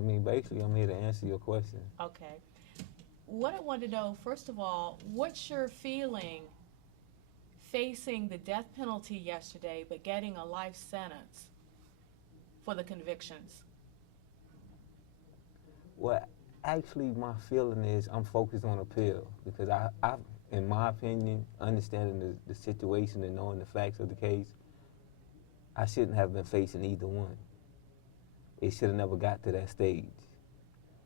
I mean, basically, I'm here to answer your question. Okay. What I want to know, first of all, what's your feeling facing the death penalty yesterday but getting a life sentence for the convictions? Well, actually, my feeling is I'm focused on appeal because in my opinion, understanding the situation and knowing the facts of the case, I shouldn't have been facing either one. It should have never got to that stage.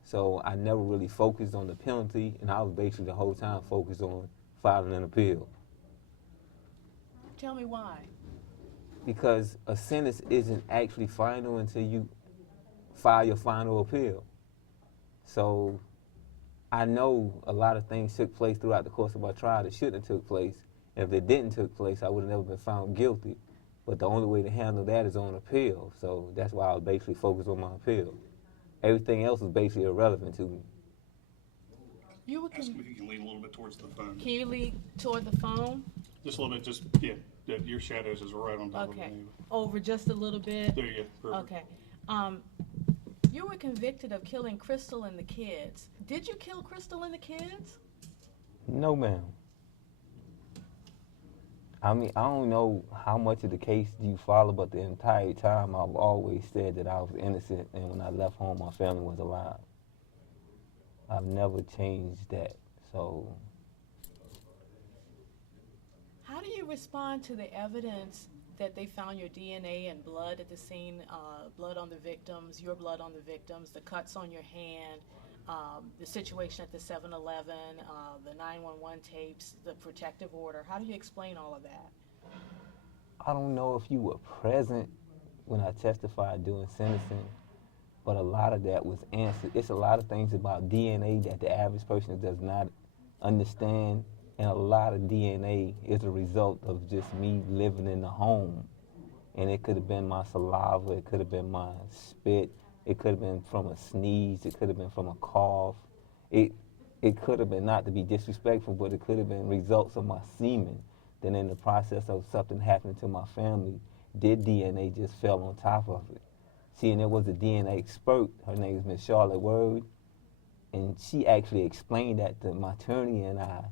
So I never really focused on the penalty, and I was basically the whole time focused on filing an appeal. Tell me why. Because a sentence isn't actually final until you file your final appeal. So I know a lot of things took place throughout the course of my trial that shouldn't have took place. And if they didn't took place, I would have never been found guilty. But the only way to handle that is on appeal. So that's why I was basically focused on my appeal. Everything else was basically irrelevant to me. You were Ask him if you can lean a little bit towards the phone. Can you lead toward the phone? Just a little bit, just, yeah, your shadows is right on top of Okay. me. Over just a little bit? There you go. Perfect. Okay. You were convicted of killing Crystal and the kids. Did you kill Crystal and the kids? No, ma'am. I mean, I don't know how much of the case you follow, but the entire time I've always said that I was innocent, and when I left home, my family was alive. I've never changed that. So How do you respond to the evidence that they found your DNA and blood at the scene, blood on the victims, your blood on the victims, the cuts on your hand, the situation at the 7-Eleven, the 911 tapes, the protective order? How do you explain all of that? I don't know if you were present when I testified during sentencing, but a lot of that was answered. It's a lot of things about DNA that the average person does not understand, and a lot of DNA is a result of just me living in the home. And it could have been my saliva, it could have been my spit, it could have been from a sneeze, it could have been from a cough. It it could have been, not to be disrespectful, but it could have been results of my semen. Then in the process of something happening to my family, their DNA just fell on top of it. See, and there was a DNA expert, her name is Miss Charlotte Word, and she actually explained that to my attorney and I.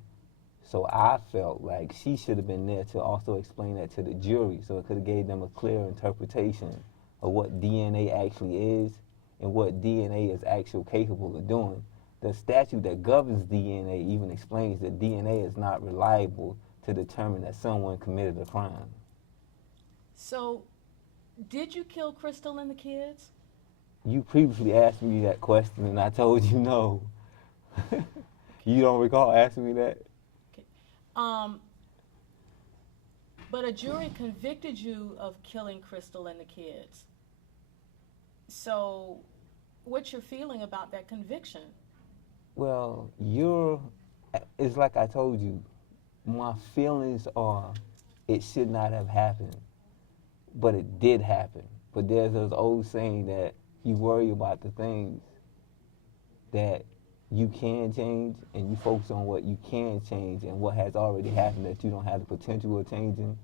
So I felt like she should have been there to also explain that to the jury, so it could have gave them a clear interpretation of what DNA actually is and what DNA is actually capable of doing. The statute that governs DNA even explains that DNA is not reliable to determine that someone committed a crime. So, did you kill Crystal and the kids? You previously asked me that question and I told you no. You don't recall asking me that? Okay. Um, but a jury convicted you of killing Crystal and the kids. So, what's your feeling about that conviction? Well, it's like I told you, my feelings are it should not have happened, but it did happen. But there's this old saying that you worry about the things that you can change and you focus on what you can change and what has already happened that you don't have the potential of changing.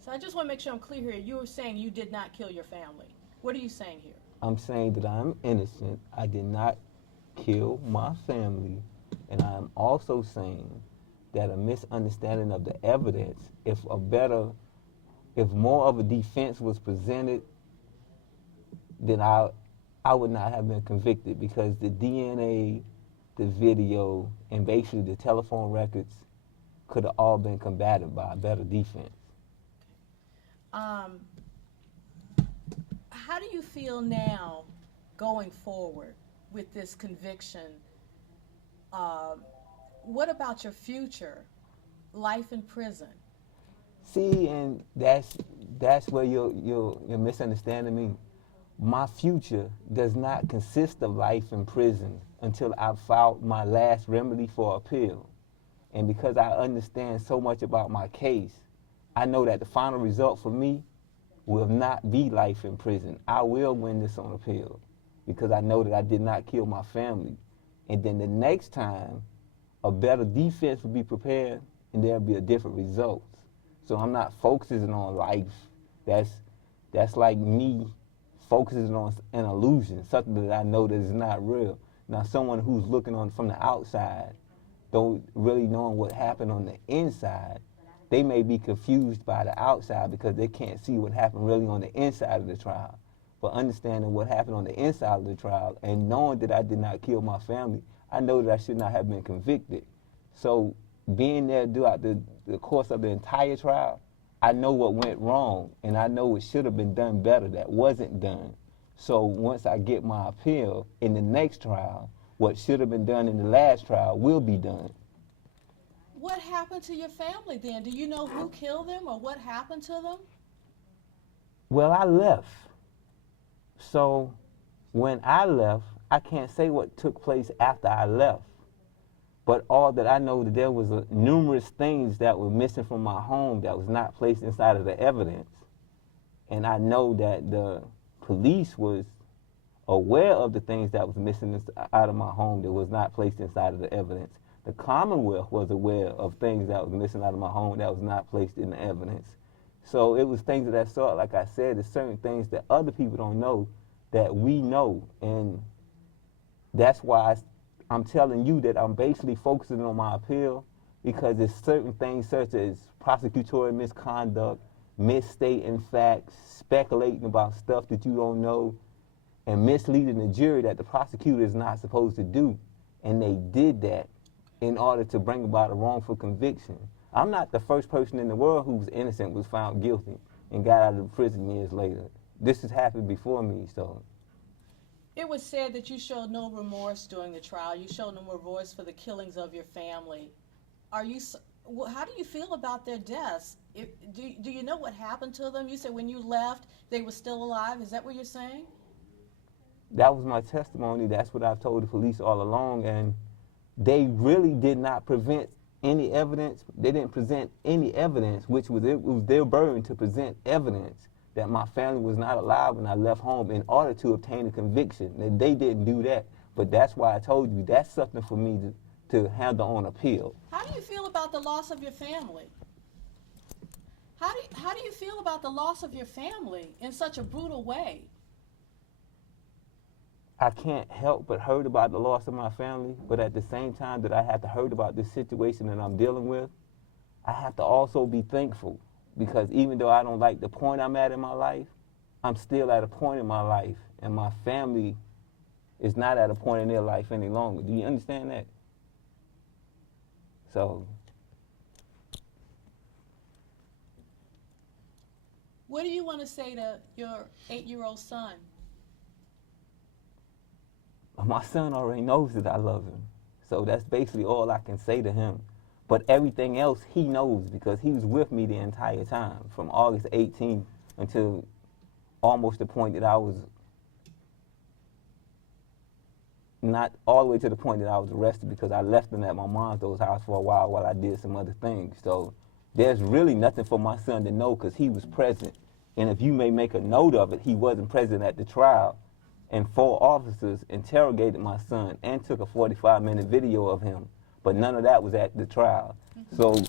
So, I just want to make sure I'm clear here. You were saying you did not kill your family. What are you saying here? I'm saying that I'm innocent. I did not kill my family. And I'm also saying that a misunderstanding of the evidence, if more of a defense was presented, then I would not have been convicted because the DNA, the video, and basically the telephone records could have all been combated by a better defense. Um, how do you feel now going forward with this conviction? Um, what about your future, life in prison? See, and that's where you're misunderstanding me. My future does not consist of life in prison until I've filed my last remedy for appeal. And because I understand so much about my case, I know that the final result for me will not be life in prison. I will win this on appeal because I know that I did not kill my family. And then the next time, a better defense will be prepared and there'll be a different result. So I'm not focusing on life. That's like me focuses on an illusion, something that I know that is not real. Now, someone who's looking on from the outside, don't really knowing what happened on the inside, they may be confused by the outside because they can't see what happened really on the inside of the trial. But understanding what happened on the inside of the trial and knowing that I did not kill my family, I know that I should not have been convicted. So being there throughout the course of the entire trial, I know what went wrong, and I know it should have been done better that wasn't done. So once I get my appeal in the next trial, what should have been done in the last trial will be done. What happened to your family then? Do you know who killed them or what happened to them? Well, I left. So when I left, I can't say what took place after I left. But all that I know that there was numerous things that were missing from my home that was not placed inside of the evidence. And I know that the police was aware of the things that was missing out of my home that was not placed inside of the evidence. The Commonwealth was aware of things that was missing out of my home that was not placed in the evidence. So it was things of that sort. Like I said, there's certain things that other people don't know that we know. And that's why I'm telling you that I'm basically focusing on my appeal, because there's certain things such as prosecutorial misconduct, misstating facts, speculating about stuff that you don't know, and misleading the jury that the prosecutor is not supposed to do. And they did that in order to bring about a wrongful conviction. I'm not the first person in the world who's innocent was found guilty and got out of prison years later. This has happened before me, so. It was said that you showed no remorse during the trial. You showed no remorse for the killings of your family. How do you feel about their deaths? Do you know what happened to them? You said when you left, they were still alive. Is that what you're saying? That was my testimony. That's what I've told the police all along, and they really did not present any evidence. They didn't present any evidence, which was it was their burden to present evidence that my family was not alive when I left home in order to obtain a conviction. And they didn't do that. But that's why I told you that's something for me to handle on appeal. How do you feel about the loss of your family? How do you feel about the loss of your family in such a brutal way? I can't help but hurt about the loss of my family, but at the same time that I have to hurt about this situation that I'm dealing with, I have to also be thankful, because even though I don't like the point I'm at in my life, I'm still at a point in my life, and my family is not at a point in their life any longer. Do you understand that? So. What do you want to say to your 8-year-old son? My son already knows that I love him. So that's basically all I can say to him. But everything else he knows, because he was with me the entire time, from August 18th until almost the point that I was, not all the way to the point that I was arrested, because I left him at my mom's house for a while I did some other things. So there's really nothing for my son to know, because he was present. And if you may make a note of it, he wasn't present at the trial. And 4 officers interrogated my son and took a 45-minute video of him. But none of that was at the trial. Mm-hmm. So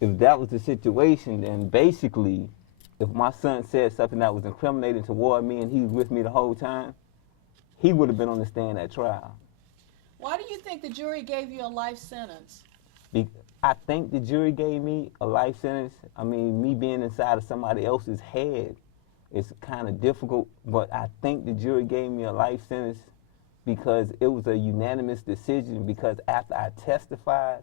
if that was the situation, then basically, if my son said something that was incriminating toward me and he was with me the whole time, he would have been on the stand at trial. Why do you think the jury gave you a life sentence? I think the jury gave me a life sentence. I mean, me being inside of somebody else's head, it's kind of difficult, but I think the jury gave me a life sentence because it was a unanimous decision, because after I testified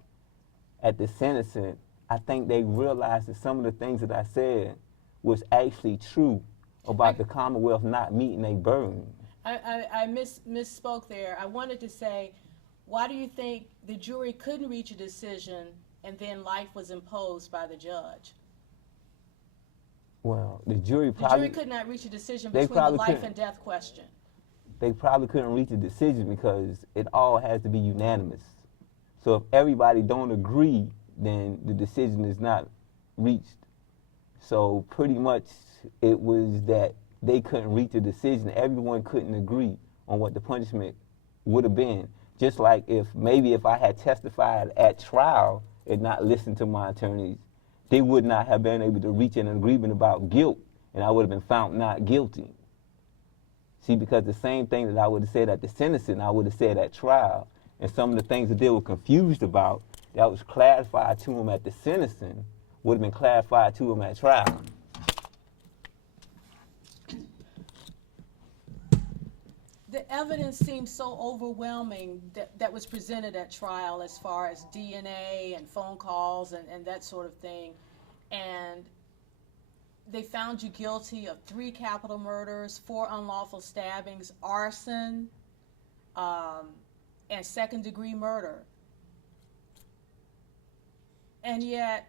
at the sentencing, I think they realized that some of the things that I said was actually true about the Commonwealth not meeting their burden. I misspoke there. I wanted to say, why do you think the jury couldn't reach a decision and then life was imposed by the judge? Well, the jury could not reach a decision between the life and death question. They probably couldn't reach a decision because it all has to be unanimous. So if everybody don't agree, then the decision is not reached. So pretty much it was that they couldn't reach a decision. Everyone couldn't agree on what the punishment would have been. Just like if I had testified at trial and not listened to my attorneys, they would not have been able to reach an agreement about guilt, and I would have been found not guilty. See, because the same thing that I would have said at the sentencing, I would have said at trial. And some of the things that they were confused about that was clarified to them at the sentencing would have been clarified to them at trial. The evidence seems so overwhelming that was presented at trial as far as DNA and phone calls and that sort of thing. And they found you guilty of 3 capital murders, 4 unlawful stabbings, arson, and second-degree murder. And yet,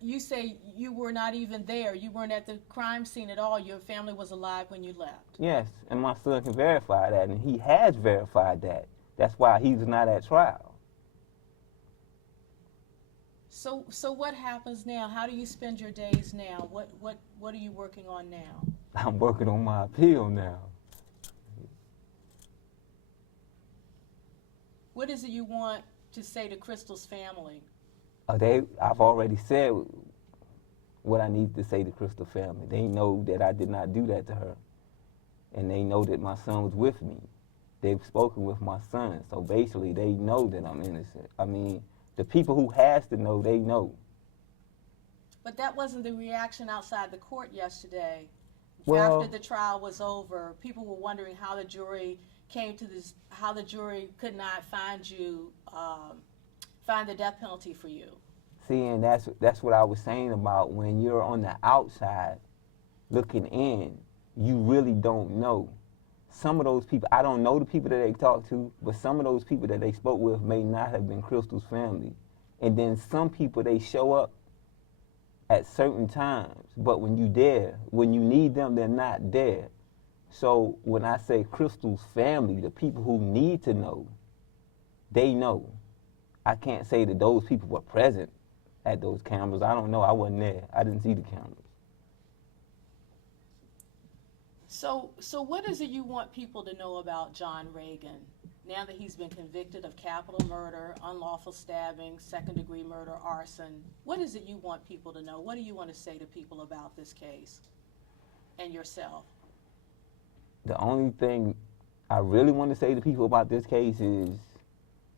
you say you were not even there. You weren't at the crime scene at all. Your family was alive when you left. Yes, and my son can verify that, and he has verified that. That's why he's not at trial. So what happens now? How do you spend your days now? What are you working on now? I'm working on my appeal now. What is it you want to say to Crystal's family? I've already said what I need to say to Crystal family. They know that I did not do that to her. And they know that my son was with me. They've spoken with my son. So basically, they know that I'm innocent. I mean, the people who has to know, they know. But that wasn't the reaction outside the court yesterday. Well, after the trial was over, people were wondering how the jury came to this, how the jury could not find you, find the death penalty for you. See, and that's what I was saying about when you're on the outside looking in, you really don't know. Some of those people, I don't know the people that they talked to, but some of those people that they spoke with may not have been Crystal's family. And then some people, they show up at certain times, but when you there, when you need them, they're not there. So when I say Crystal's family, the people who need to know, they know. I can't say that those people were present at those cameras. I don't know. I wasn't there. I didn't see the cameras. So what is it you want people to know about John Ragin, now that he's been convicted of capital murder, unlawful stabbing, second-degree murder, arson? What is it you want people to know? What do you want to say to people about this case and yourself? The only thing I really want to say to people about this case is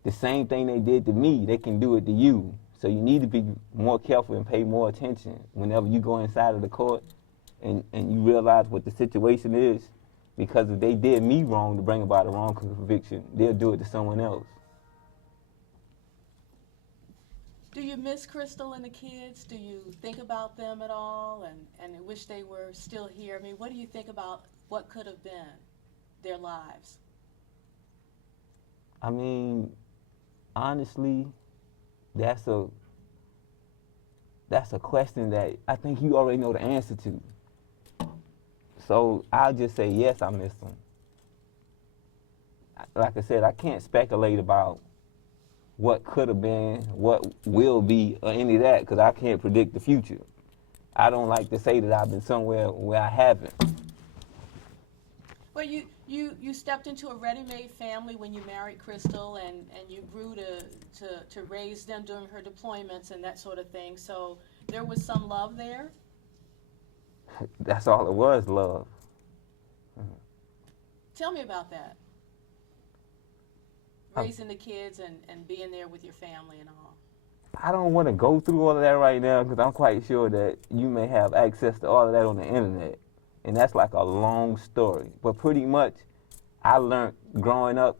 the same thing they did to me, they can do it to you. So you need to be more careful and pay more attention whenever you go inside of the court and you realize what the situation is, because if they did me wrong to bring about a wrongful conviction, they'll do it to someone else. Do you miss Crystal and the kids? Do you think about them at all and wish they were still here? I mean, what do you think about what could have been their lives? I mean, honestly, that's a question that I think you already know the answer to. So I'll just say yes, I miss them. Like I said, I can't speculate about what could have been, what will be, or any of that, because I can't predict the future. I don't like to say that I've been somewhere where I haven't. Well, you stepped into a ready-made family when you married Crystal, and you grew to raise them during her deployments and that sort of thing. So there was some love there? That's all it was, love. Tell me about that. Raising the kids and being there with your family and all. I don't want to go through all of that right now because I'm quite sure that you may have access to all of that on the internet. And that's like a long story. But pretty much, I learned growing up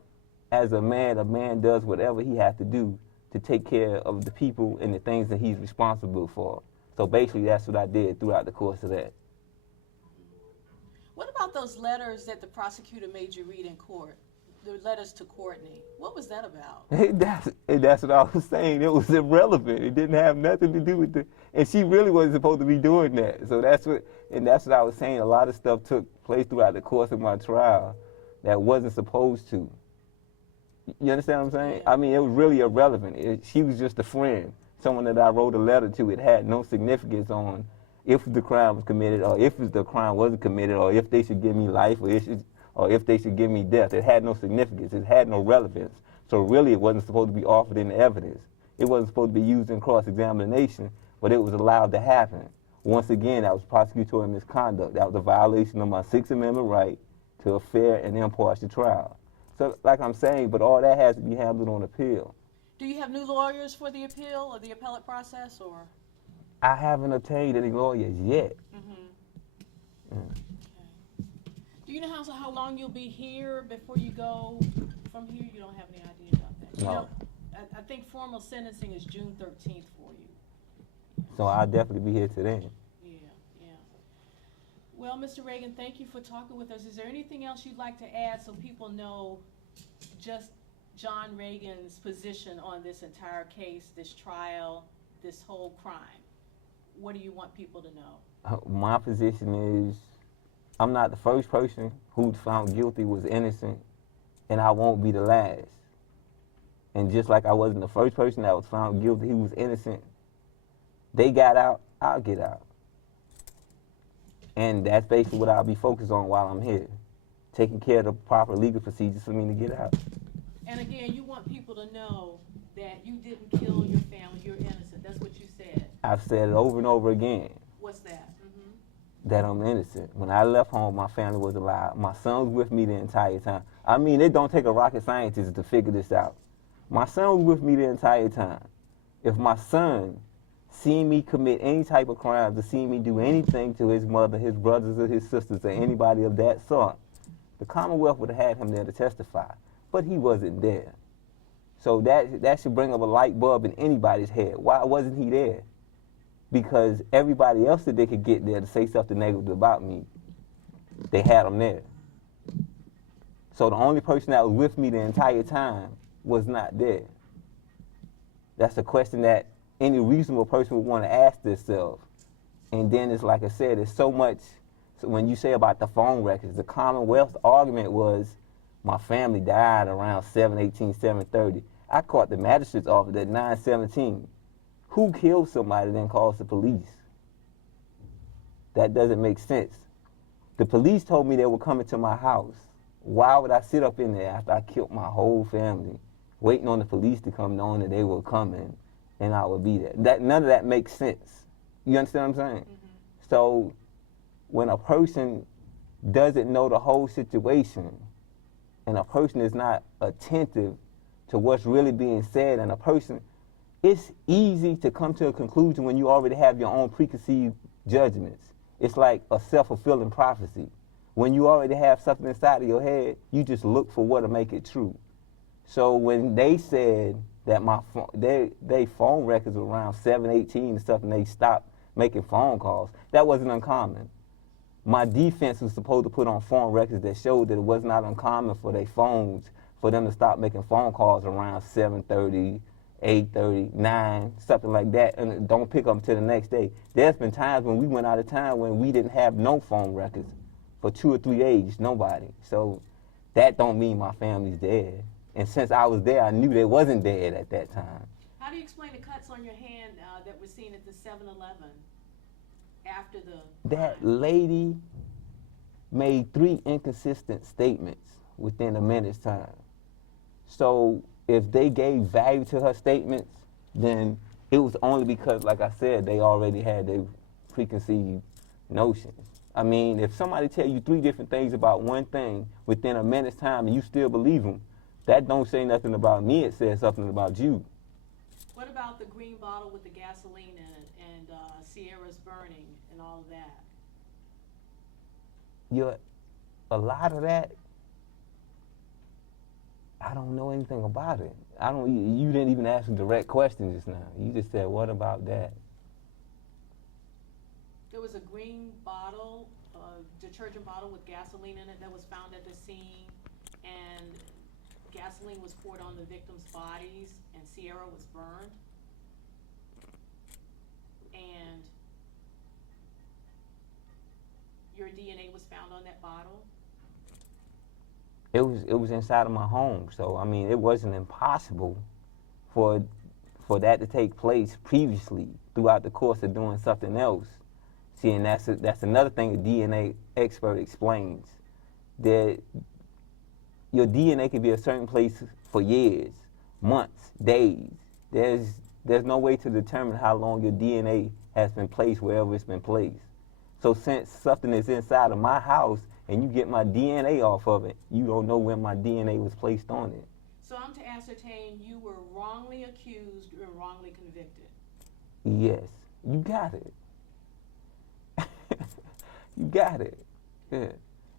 as a man does whatever he has to do to take care of the people and the things that he's responsible for. So basically, that's what I did throughout the course of that. What about those letters that the prosecutor made you read in court? The letters to Courtney. What was that about? That's what I was saying. It was irrelevant. It didn't have nothing to do with the, and she really wasn't supposed to be doing that. So that's what I was saying. A lot of stuff took place throughout the course of my trial that wasn't supposed to. You understand what I'm saying? Yeah. I mean, it was really irrelevant. She was just a friend, someone that I wrote a letter to. It had no significance on if the crime was committed or if the crime wasn't committed or if they should give me life or if they should give me death. It had no significance. It had no relevance. So really, it wasn't supposed to be offered in evidence. It wasn't supposed to be used in cross-examination, but it was allowed to happen. Once again, that was prosecutorial misconduct. That was a violation of my Sixth Amendment right to a fair and impartial trial. So, like I'm saying, but all that has to be handled on appeal. Do you have new lawyers for the appeal or the appellate process, or? I haven't obtained any lawyers yet. Mm-hmm. Okay. Do you know how long you'll be here before you go from here? You don't have any idea about that? No. You know, I think formal sentencing is June 13th for you. So I'll definitely be here today. Yeah, yeah. Well, Mr. Ragin, thank you for talking with us. Is there anything else you'd like to add so people know just John Ragin's position on this entire case, this trial, this whole crime? What do you want people to know? My position is I'm not the first person who's found guilty was innocent, and I won't be the last. And just like I wasn't the first person that was found guilty, he was innocent. They got out, I'll get out. And that's basically what I'll be focused on while I'm here, taking care of the proper legal procedures for me to get out. And again, you want people to know that you didn't kill your family, you're innocent. That's what you said. I've said it over and over again. What's that? Mm-hmm. That I'm innocent. When I left home, my family was alive. My son was with me the entire time. I mean, it don't take a rocket scientist to figure this out. My son was with me the entire time. If my son seen me commit any type of crime, to see me do anything to his mother, his brothers, or his sisters, or anybody of that sort, the Commonwealth would have had him there to testify. But he wasn't there. So that should bring up a light bulb in anybody's head. Why wasn't he there? Because everybody else that they could get there to say something negative about me, they had him there. So the only person that was with me the entire time was not there. That's a question that any reasonable person would want to ask themselves. And then it's like I said, there's so much. So when you say about the phone records, the Commonwealth's argument was my family died around 7:18, 7:30. I caught the magistrate's office at 9:17. Who killed somebody then calls the police? That doesn't make sense. The police told me they were coming to my house. Why would I sit up in there after I killed my whole family, waiting on the police to come, knowing that they were coming, and I would be there? None of that makes sense. You understand what I'm saying? Mm-hmm. So when a person doesn't know the whole situation, and a person is not attentive to what's really being said, and a person, it's easy to come to a conclusion when you already have your own preconceived judgments. It's like a self-fulfilling prophecy. When you already have something inside of your head, you just look for what to make it true. So when they said that they phone records were around 7:18 and stuff, and they stopped making phone calls, that wasn't uncommon. My defense was supposed to put on phone records that showed that it was not uncommon for their phones, for them to stop making phone calls around 7:30, 8:30, 9, something like that, and don't pick up until the next day. There's been times when we went out of town when we didn't have no phone records for 2 or 3 days, nobody. So that don't mean my family's dead. And since I was there, I knew they wasn't dead at that time. How do you explain the cuts on your hand that were seen at the 7-Eleven after the That lady made 3 inconsistent statements within a minute's time. So if they gave value to her statements, then it was only because, like I said, they already had their preconceived notions. I mean, if somebody tell you 3 different things about one thing within a minute's time and you still believe them, that don't say nothing about me, it says something about you. What about the green bottle with the gasoline in it and Sierra's burning and all of that? A lot of that, I don't know anything about it. You didn't even ask a direct question just now. You just said, what about that? There was a green bottle, detergent bottle with gasoline in it that was found at the scene, and gasoline was poured on the victims' bodies, and Sierra was burned. And your DNA was found on that bottle? It was inside of my home, so I mean, it wasn't impossible for that to take place previously throughout the course of doing something else. See, and that's another thing a DNA expert explains, that your DNA can be a certain place for years, months, days. There's no way to determine how long your DNA has been placed wherever it's been placed. So since something is inside of my house and you get my DNA off of it, you don't know when my DNA was placed on it. So I'm to ascertain you were wrongly accused or wrongly convicted. Yes, you got it. You got it. Yeah.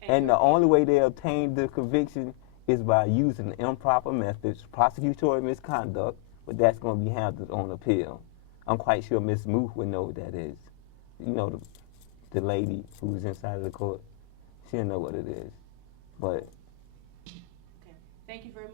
And the only way they obtained the conviction is by using improper methods, prosecutorial misconduct, but that's going to be handled on appeal. I'm quite sure Ms. Muth would know what that is. You know, the lady who was inside of the court, she'll know what it is. But Okay. Thank you very much.